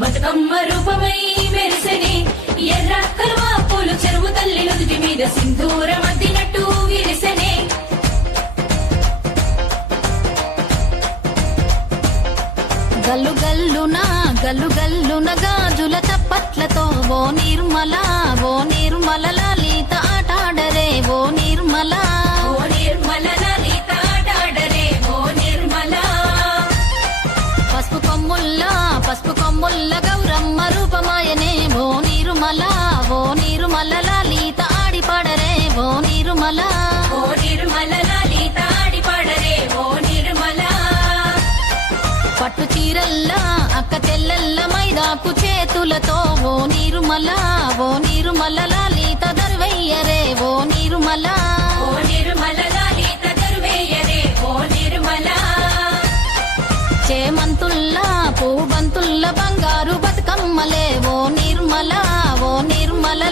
బతుకమ్మ రూపమై మెరిసెనే ఎర్ర కలువ పూలు చెరువు తల్లి నుదుటి మీద సింధూరం అద్దినట్టు విరిసెనే గల్లు గల్లున గాజుల చప్పట్లతో ఓ నిర్మల లలిత ఆటాడరే ఓ నిర్మల లలిత ఆటాడరే ఓ నిర్మల పసుపు కొమ్ముల్ల గౌరమ్మ రూపమాయనే ఓ నిర్మల లలిత ఆడిపాడరే ఓ నిర్మల లలిత ఆడిపాడరే ఓ నిర్మల పట్టు చీరల్లా అక్క చెల్లెల్ల మైదాకు చేతులతో ఓ నిర్మల లలిత దర్వయ్యరే ఓ నిర్మల లలిత దర్వయ్యరే ఓ నిర్మల చేమంతుల్లా పూబంతుల్ల బంగారు బతుకమ్మలే ఓ నిర్మల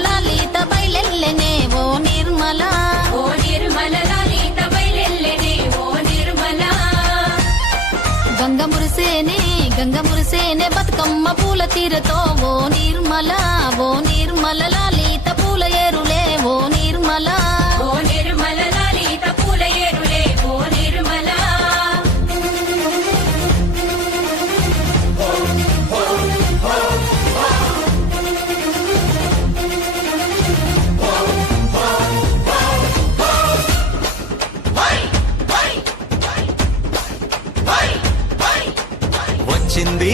లలిత బయలెల్లెనే ఓ నిర్మల లలిత బయలెల్లెనే ఓ నిర్మల గంగ మురిసేనే బతుకమ్మ పూల తీరతో ఓ నిర్మల లలిత పూల ఏరులే ఓ నిర్మల లలిత పూల ఏరులే ఓ నిర్మల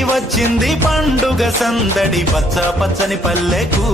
వచ్చింది పండుగ సందడి పచ్చని పల్లెకు